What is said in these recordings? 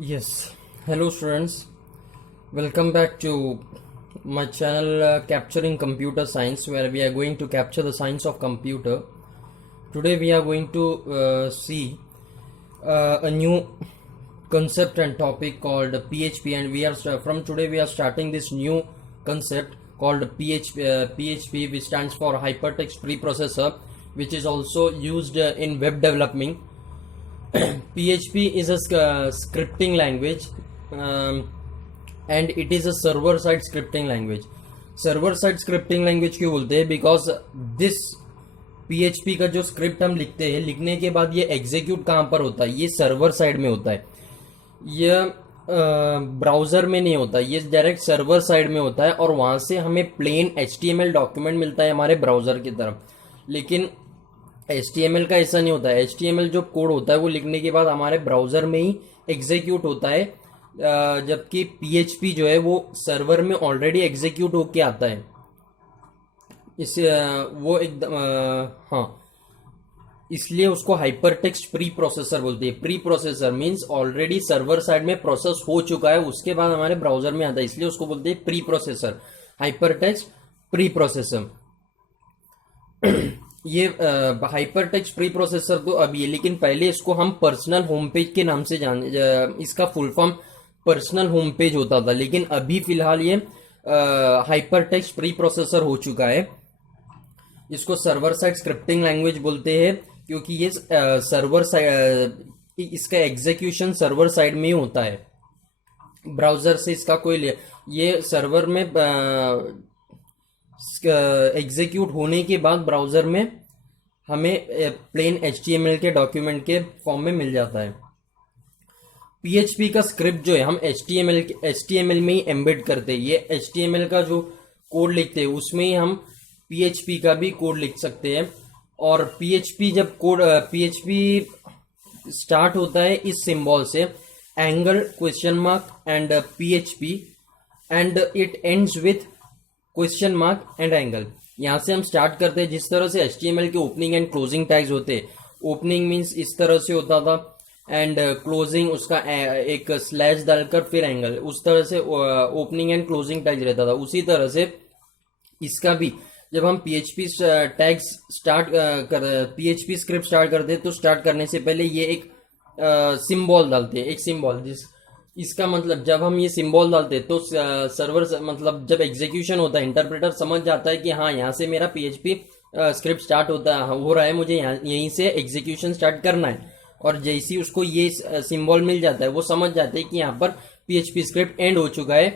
Yes, hello students. Welcome back to my channel Capturing Computer Science, where we are going to capture the science of computer. Today we are going to see a new concept and topic called PHP, and from today we are starting this new concept called PHP, which stands for Hypertext Preprocessor, which is also used in web development. PHP is a scripting language, and it is a server side scripting language. Server side scripting language क्यों बोलते हैं? Because this PHP का जो script हम लिखते हैं, लिखने के बाद ये एग्जीक्यूट कहाँ पर होता है? ये सर्वर साइड में होता है। ये ब्राउजर में नहीं होता, ये डायरेक्ट सर्वर साइड में होता है, और वहां से हमें प्लेन HTML डॉक्यूमेंट मिलता है हमारे ब्राउजर की तरफ। लेकिन HTML का ऐसा नहीं होता है। HTML जो कोड होता है वो लिखने के बाद हमारे ब्राउजर में ही एग्जीक्यूट होता है, जबकि PHP जो है वो सर्वर में ऑलरेडी एग्जीक्यूट होके आता है। इसे वो एकदम हाँ, इसलिए उसको हाइपर टेक्स्ट प्री प्रोसेसर बोलते हैं। Pre processor means already server side में प्रोसेस हो चुका है, उसके बाद हमारे ब्राउजर में आता है, इसलिए उसको बोलते हैं pre processor, hyper text pre processor. ये हाइपर टेक्स्ट प्री प्रोसेसर तो अभी है, लेकिन पहले इसको हम पर्सनल होम पेज के नाम से इसका full form personal home page होता था, लेकिन अभी फिलहाल ये हाइपर टेक्स्ट प्री प्रोसेसर हो चुका है। इसको सर्वर साइड स्क्रिप्टिंग लैंग्वेज बोलते हैं, क्योंकि ये सर्वर साइड, इसका एग्जीक्यूशन सर्वर साइड में ही होता है। ब्राउजर से इसका कोई ये सर्वर में एग्जीक्यूट होने के बाद ब्राउजर में हमें प्लेन HTML के डॉक्यूमेंट के फॉर्म में मिल जाता है। PHP का स्क्रिप्ट जो है हम HTML में ही एम्बेड करते हैं। ये HTML का जो कोड लिखते हैं उसमें ही हम PHP का भी कोड लिख सकते हैं। और PHP स्टार्ट होता है इस सिंबल से, angle question mark and PHP, and it ends with question mark and angle. यहां से हम स्टार्ट करते हैं। जिस तरह से HTML के ओपनिंग एंड क्लोजिंग टैग्स होते हैं, ओपनिंग मीन्स इस तरह से होता था, एंड क्लोजिंग उसका एक स्लैश डालकर फिर एंगल, उस तरह से ओपनिंग एंड क्लोजिंग टैग रहता था। उसी तरह से इसका भी जब हम PHP tags PHP script start करते हैं, तो स्टार्ट करने से पहले ये एक सिंबल डालते हैं, एक सिंबल इसका मतलब जब हम ये सिंबल डालते हैं तो सर्वर मतलब जब एग्जीक्यूशन होता है, इंटरप्रेटर समझ जाता है कि हाँ, यहाँ से मेरा PHP स्क्रिप्ट स्टार्ट हो रहा है, मुझे यहीं से एग्जीक्यूशन स्टार्ट करना है। और जैसे ही उसको ये सिंबल मिल जाता है, वो समझ जाते हैं कि यहाँ पर PHP स्क्रिप्ट एंड हो चुका है,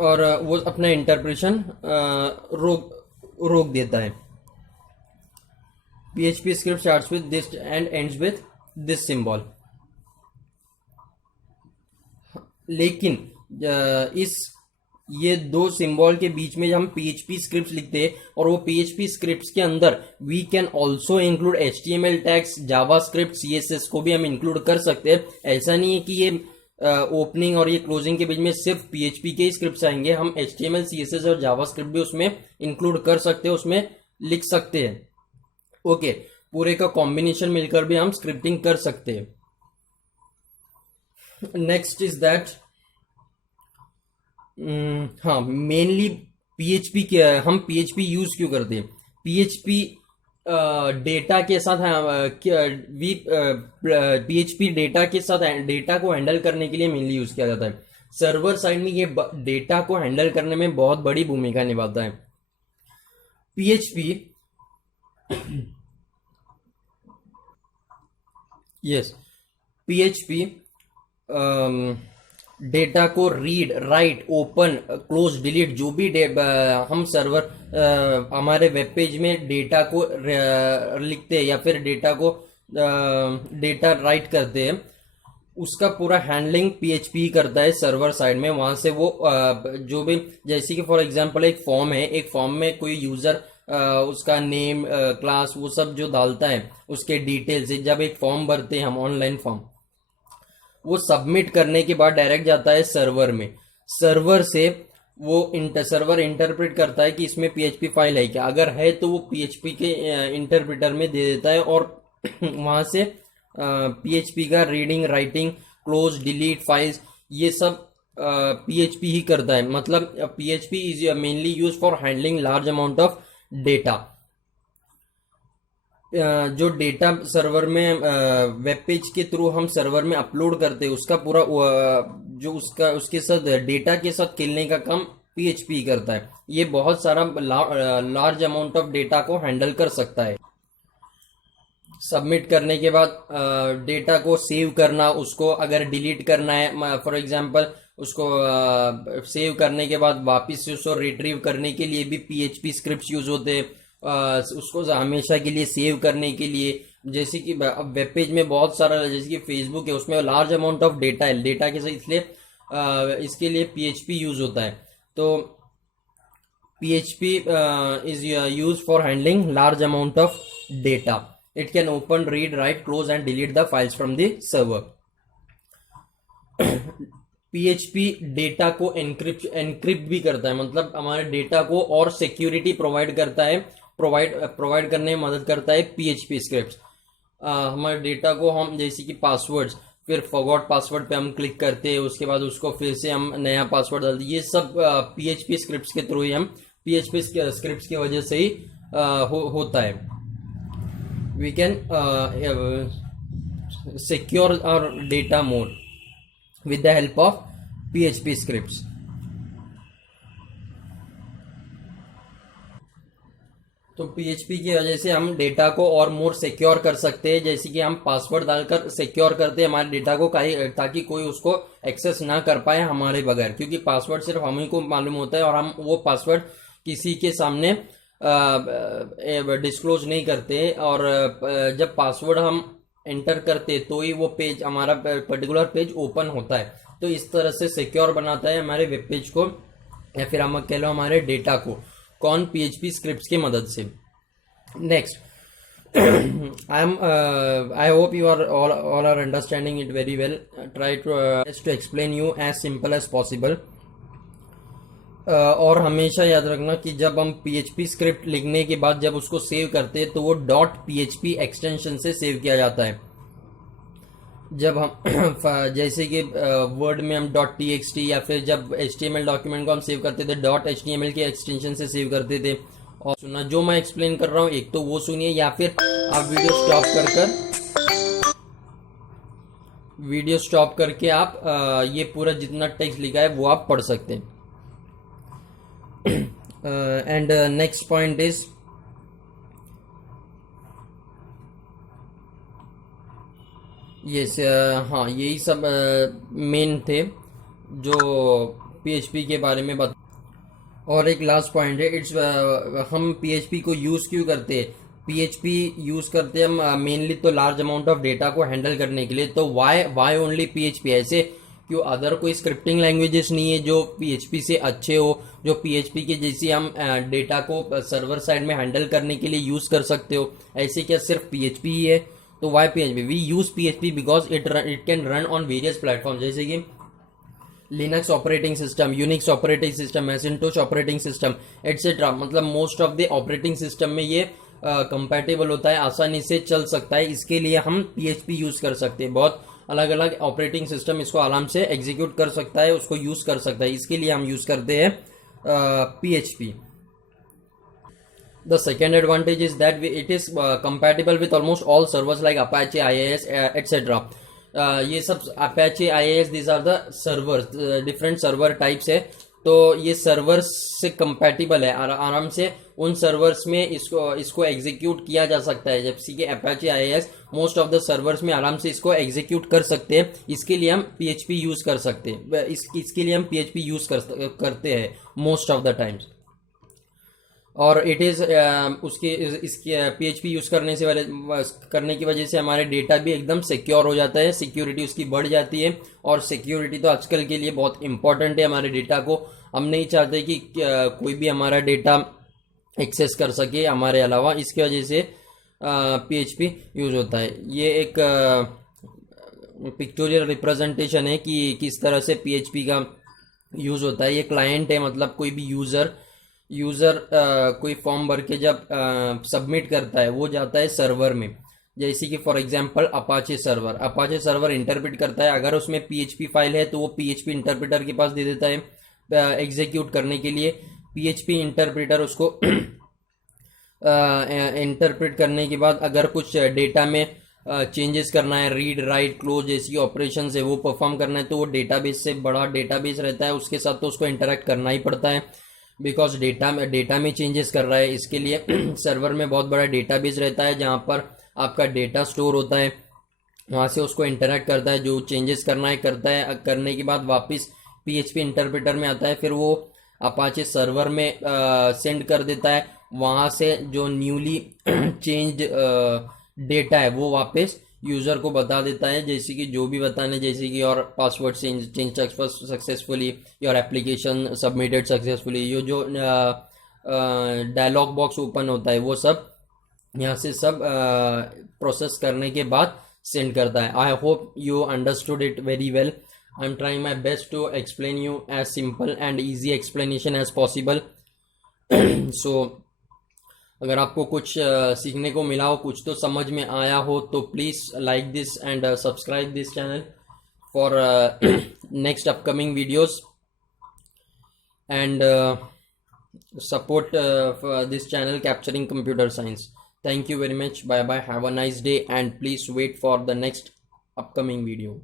और वो अपना इंटरप्रेशन रोक देता है। PHP script starts with this and ends with this symbol. लेकिन ये दो सिंबल के बीच में जब हम PHP स्क्रिप्ट लिखते हैं, और वो PHP स्क्रिप्ट के अंदर we can also include HTML tags, JavaScript, CSS को भी हम इंक्लूड कर सकते हैं। ऐसा नहीं है कि ये ओपनिंग और ये क्लोजिंग के बीच में सिर्फ PHP के ही स्क्रिप्ट आएंगे, हम HTML, CSS और जावा स्क्रिप्ट भी उसमें इंक्लूड कर सकते हैं, उसमें लिख सकते हैं। ओके, पूरे का कॉम्बिनेशन मिलकर भी हम स्क्रिप्टिंग कर सकते हैं। नेक्स्ट इज दैट हाँ, मेनली PHP हम PHP यूज क्यों करते हैं? PHP डेटा के साथ PHP डेटा के साथ डेटा को हैंडल करने के लिए मेनली यूज किया जाता है। सर्वर साइड में ये डेटा को हैंडल करने में बहुत बड़ी भूमिका निभाता है। PHP यस, PHP डेटा को read, right, open, close, delete, जो भी हम सर्वर हमारे वेब पेज में डेटा को लिखते हैं या फिर डेटा राइट करते हैं, उसका पूरा हैंडलिंग PHP करता है सर्वर साइड में। वहां से वो जो भी, जैसे कि फॉर एग्जांपल एक फॉर्म है, एक फॉर्म में कोई यूजर उसका नेम, क्लास, वो सब जो डालता है, उसके डिटेल्स, जब एक फॉर्म भरते हैं हम, ऑनलाइन फॉर्म, वो सबमिट करने के बाद डायरेक्ट जाता है सर्वर में। सर्वर से वो सर्वर इंटरप्रेट करता है कि इसमें PHP फाइल है क्या, अगर है तो वो PHP के इंटरप्रेटर में दे देता है, और वहां से पीएचपी का reading, writing, close, delete files, ये सब पीएचपी ही करता है। मतलब PHP is mainly use for handling large amount of data. जो डेटा सर्वर में वेब पेज के थ्रू हम सर्वर में अपलोड करते हैं, उसका पूरा जो उसके साथ डेटा के साथ खेलने का काम पीएचपी करता है। ये बहुत सारा लार्ज अमाउंट ऑफ डेटा को हैंडल कर सकता है। सबमिट करने के बाद डेटा को सेव करना, उसको अगर डिलीट करना है फॉर एग्जांपल, उसको सेव करने के बाद वापस से उसको रिट्रीव करने के लिए भी पीएचपी स्क्रिप्ट्स यूज होते हैं। उसको हमेशा के लिए सेव करने के लिए, जैसे कि वेब पेज में बहुत सारा, जैसे कि फेसबुक है, उसमें लार्ज अमाउंट ऑफ डेटा है, डेटा के साथ, इसलिए इसके लिए पीएचपी यूज होता है। तो PHP is use for handling large amount of data. It can open, read, write, close and delete the files from the server. PHP data को एनक्रिप्ट भी करता है, मतलब हमारे डेटा को और सिक्योरिटी प्रोवाइड करता है, प्रोवाइड करने में मदद करता है PHP स्क्रिप्ट। हमारे डेटा को हम, जैसे कि पासवर्ड्स, फिर फॉरगॉट पासवर्ड पे हम क्लिक करते हैं, उसके बाद उसको फिर से हम नया पासवर्ड डालते हैं, ये सब PHP स्क्रिप्ट के थ्रू ही हम PHP स्क्रिप्ट की वजह से ही होता है। We can secure our data more with the help of PHP scripts. तो PHP की वजह से हम डेटा को और मोर सिक्योर कर सकते हैं, जैसे कि हम पासवर्ड डालकर सिक्योर करते हैं हमारे डेटा को, ताकि कोई उसको एक्सेस ना कर पाए हमारे बगैर, क्योंकि पासवर्ड सिर्फ हम ही को मालूम होता है और हम वो पासवर्ड किसी के सामने डिस्क्लोज नहीं करते। और जब पासवर्ड हम एंटर करते तो ही वो पेज, हमारा पर्टिकुलर पेज ओपन होता है। तो इस तरह से सिक्योर बनाता है हमारे वेब पेज को, या फिर हम कह लो हमारे डेटा को, कौन PHP स्क्रिप्ट्स की मदद से। Next, I hope you are all are understanding it very well. Try to explain you as simple as possible. और हमेशा याद रखना कि जब हम PHP स्क्रिप्ट लिखने के बाद जब उसको सेव करते हैं तो वो .php एक्सटेंशन से सेव किया जाता है। जब हम जैसे कि वर्ड में हम .txt, या फिर जब HTML डॉक्यूमेंट को हम सेव करते थे .html के एक्सटेंशन से सेव करते थे। और सुना जो मैं एक्सप्लेन कर रहा हूँ, एक तो वो सुनिए, या फिर आप वीडियो स्टॉप करके आप ये पूरा जितना टेक्स्ट लिखा है वो आप पढ़ सकते हैं। And next point is हाँ, यही सब मेन थे जो PHP के बारे में बता। और एक लास्ट पॉइंट है, हम PHP को यूज़ क्यों करते हैं। PHP यूज़ करते हैं हम मेनली तो लार्ज अमाउंट ऑफ डेटा को हैंडल करने के लिए। तो वाई ओनली PHP, ऐसे क्यों अदर कोई स्क्रिप्टिंग लैंग्वेजेस नहीं है जो PHP से अच्छे हो, जो PHP के जैसे हम डेटा को सर्वर साइड में हैंडल करने के लिए यूज़ कर सकते हो। ऐसे क्या सिर्फ PHP ही है। तो why PHP, we use PHP because it can run on various platform, जैसे कि Linux operating system, Unix operating system, Macintosh operating system etcetera. मतलब most of the operating system में ये कंपैटिबल होता है, आसानी से चल सकता है। इसके लिए हम PHP यूज़ कर सकते हैं। बहुत अलग अलग ऑपरेटिंग सिस्टम इसको आराम से एग्जीक्यूट कर सकता है, उसको यूज़ कर सकता है। इसके लिए हम यूज़ करते हैं PHP। The second advantage is that it is compatible with almost all servers like Apache, IIS, etc. ये सब Apache, IIS, these are the servers, different server types है। तो ये सर्वर्स से कंपैटिबल है, आराम से उन सर्वर्स में इसको एग्जीक्यूट किया जा सकता है। जबकि कि Apache, IIS most of the servers में आराम से इसको एग्जीक्यूट कर सकते हैं। इसके लिए हम PHP यूज़ कर सकते हैं, इसके लिए हम PHP यूज़ करते हैं मोस्ट ऑफ द टाइम्स। और इट इज़ इसके PHP यूज़ करने की वजह से हमारे डेटा भी एकदम सिक्योर हो जाता है, सिक्योरिटी उसकी बढ़ जाती है। और सिक्योरिटी तो आजकल के लिए बहुत इंपॉर्टेंट है। हमारे डेटा को हम नहीं चाहते कि कोई भी हमारा डेटा एक्सेस कर सके हमारे अलावा, इसकी वजह से PHP यूज़ होता है। ये एक पिक्टोरियल रिप्रेजेंटेशन है कि किस तरह से PHP का यूज़ होता है। ये क्लाइंट है, मतलब कोई भी यूज़र कोई फॉर्म भर के जब सबमिट करता है वो जाता है सर्वर में। जैसे कि for example Apache server interpret करता है, अगर उसमें पीएचपी फाइल है तो वो पीएचपी इंटरप्रेटर के पास दे देता है एग्जीक्यूट करने के लिए। पीएचपी इंटरप्रेटर उसको इंटरप्रेट करने के बाद अगर कुछ डेटा में चेंजेस करना है, रीड राइट क्लोज जैसी ऑपरेशंस है वो परफॉर्म करना है, तो वो डेटाबेस से बड़ा डेटाबेस रहता है, उसके साथ तो उसको इंटरेक्ट करना ही पड़ता है बिकॉज डेटा में चेंजेस कर रहा है। इसके लिए सर्वर में बहुत बड़ा डेटाबेस रहता है जहाँ पर आपका डेटा स्टोर होता है, वहाँ से उसको इंटरेक्ट करता है, जो चेंजेस करना है करता है, करने के बाद वापस पीएचपी इंटरप्रेटर में आता है, फिर वो अपाचे सर्वर में सेंड कर देता है। वहाँ से जो न्यूली चेंज्ड डेटा है वो वापस यूज़र को बता देता है, जैसे कि जो भी बताने, जैसे कि your password change successfully, your application submitted successfully, ये जो डायलॉग बॉक्स ओपन होता है वो सब यहाँ से सब प्रोसेस करने के बाद सेंड करता है। I hope you understood it very well. I am trying my best to explain you as simple and easy explanation as possible. So अगर आपको कुछ सीखने को मिला हो, कुछ तो समझ में आया हो, तो please like this and subscribe this channel for next upcoming videos and support this channel capturing computer science. Thank you very much. Bye bye. Have a nice day and please wait for the next upcoming video.